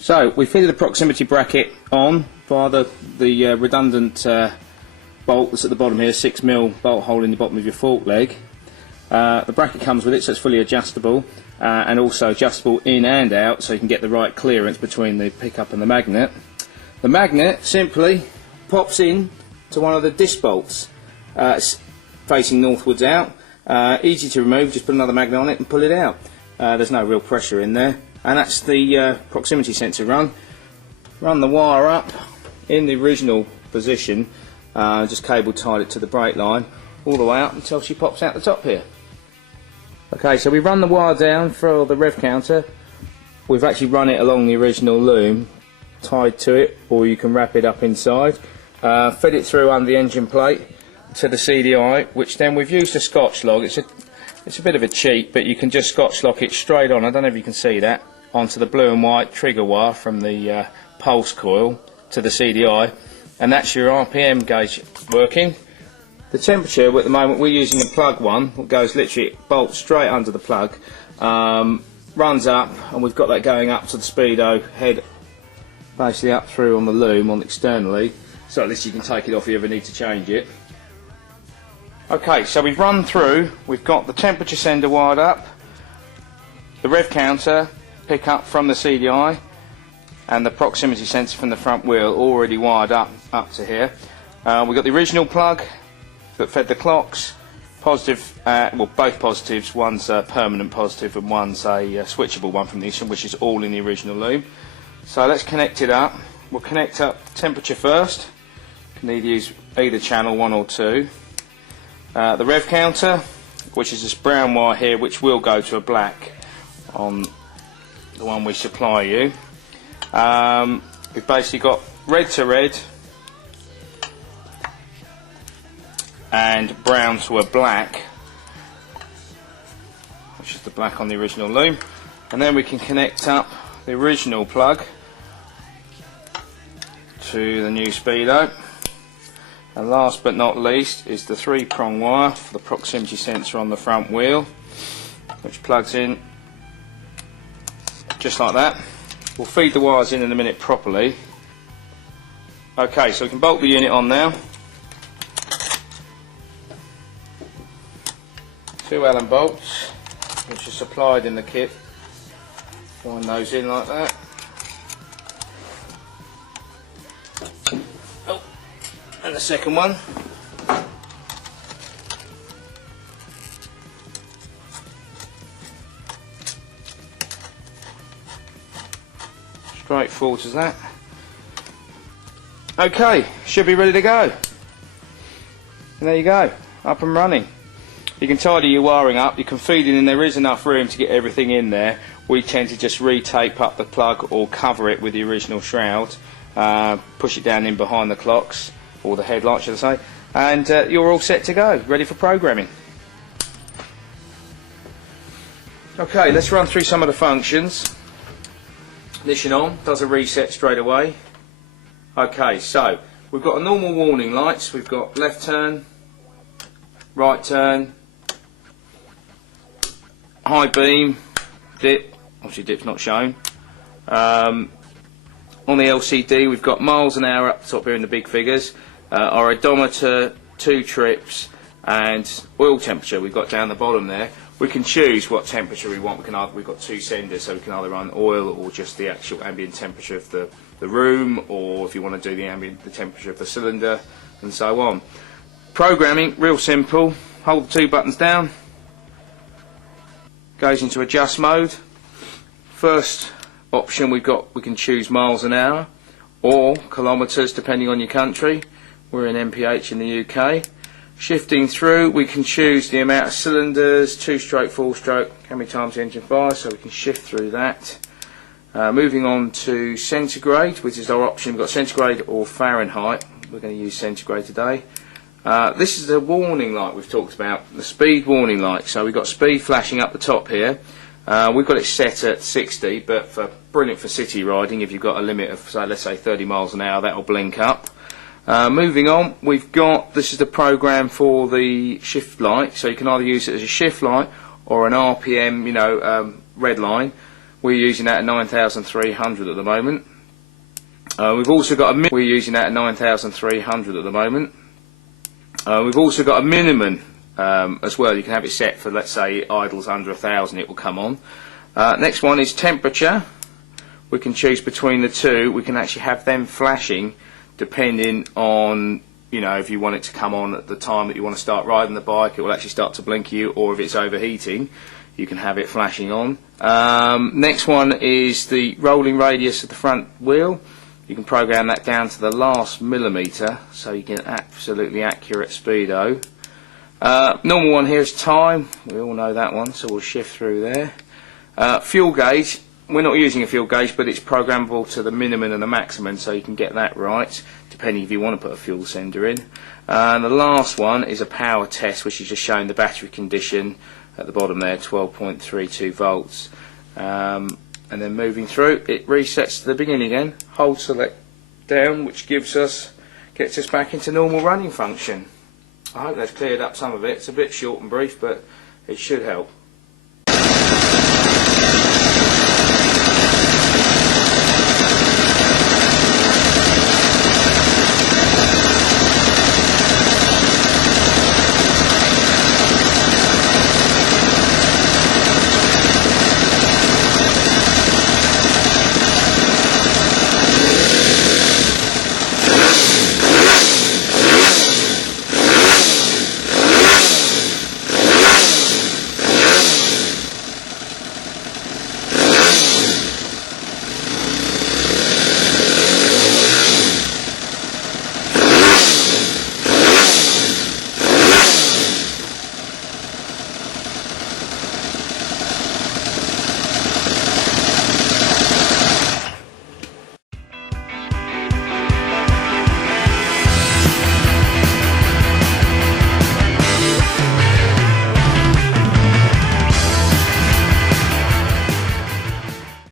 So we fitted the proximity bracket on via the redundant bolt that's at the bottom here, 6mm bolt hole in the bottom of your fork leg. The bracket comes with it, so it's fully adjustable and also adjustable in and out, so you can get the right clearance between the pickup and the magnet. The magnet simply pops in to one of the disc bolts. It's facing northwards out, easy to remove, just put another magnet on it and pull it out. There's no real pressure in there. And that's the proximity sensor run. Run the wire up in the original position, just cable tied it to the brake line all the way up until she pops out the top here. Okay, so we run the wire down for the rev counter. We've actually run it along the original loom, tied to it, or you can wrap it up inside. Fed it through under the engine plate to the CDI, which then we've used a Scotch log. It's a bit of a cheat, but you can just Scotch lock it straight on, I don't know if you can see that, onto the blue and white trigger wire from the pulse coil to the CDI, and that's your RPM gauge working. The temperature, at the moment we're using a plug one, that goes literally, bolts straight under the plug, runs up, and we've got that going up to the speedo head, basically up through on the loom on externally, so at least you can take it off if you ever need to change it. Okay, so we've run through, we've got the temperature sender wired up, the rev counter, pick up from the CDI, and the proximity sensor from the front wheel already wired up to here. We've got the original plug that fed the clocks, positive, well both positives, one's a permanent positive and one's a switchable one from the Eastern, which is all in the original loom. So let's connect it up. We'll connect up temperature first, you can either use either channel 1 or 2. The rev counter, which is this brown wire here, which will go to a black on the one we supply you. We've basically got red to red and brown to a black, which is the black on the original loom, and then we can connect up the original plug to the new speedo. And last but not least is the 3-prong wire for the proximity sensor on the front wheel, which plugs in just like that. We'll feed the wires in a minute properly. Okay, so we can bolt the unit on now. 2 Allen bolts, which are supplied in the kit. Wind those in like that. And the second one. Straightforward as that. Okay, should be ready to go. And there you go, up and running. You can tidy your wiring up, you can feed it in, there is enough room to get everything in there. We tend to just re-tape up the plug or cover it with the original shroud, push it down in behind the clocks, or the headlight should I say, and you're all set to go, ready for programming. Okay, let's run through some of the functions. Ignition on, does a reset straight away. Okay, so we've got a normal warning lights, we've got left turn, right turn, high beam, dip, obviously dip's not shown. On the LCD we've got miles an hour up the top here in the big figures, our odometer, 2 trips, and oil temperature we've got down the bottom there. We can choose what temperature we want. We've got 2 senders, so we can either run oil or just the actual ambient temperature of the room, or if you want to do the temperature of the cylinder, and so on. Programming, real simple. Hold the 2 buttons down, goes into adjust mode. First option we can choose miles an hour or kilometres depending on your country. We're in MPH in the UK. Shifting through, we can choose the amount of cylinders, 2-stroke, 4-stroke, how many times the engine fires, so we can shift through that. Moving on to centigrade, which is our option. We've got centigrade or Fahrenheit. We're going to use centigrade today. This is the warning light we've talked about, the speed warning light. So we've got speed flashing up the top here. We've got it set at 60, but brilliant for city riding. If you've got a limit of, say, let's say 30 miles an hour, that will blink up. Moving on, we've got, this is the program for the shift light, so you can either use it as a shift light or an RPM, red line. We're using that at 9,300 at the moment. We've also got a we're using that at 9,300 at the moment. We've also got a minimum as well. You can have it set for, let's say, it idles under 1,000, it will come on. Next one is temperature. We can choose between the two. We can actually have them flashing depending on, you know, if you want it to come on at the time that you want to start riding the bike, it will actually start to blink you, or if it's overheating, you can have it flashing on. Next one is the rolling radius of the front wheel. You can program that down to the last millimetre, so you get absolutely accurate speedo. Normal one here is time. We all know that one, so we'll shift through there. Fuel gauge. We're not using a fuel gauge, but it's programmable to the minimum and the maximum, so you can get that right, depending if you want to put a fuel sender in. And the last one is a power test, which is just showing the battery condition at the bottom there, 12.32 volts. And then moving through, it resets to the beginning again. Hold select down, which gets us back into normal running function. I hope that's cleared up some of it. It's a bit short and brief, but it should help.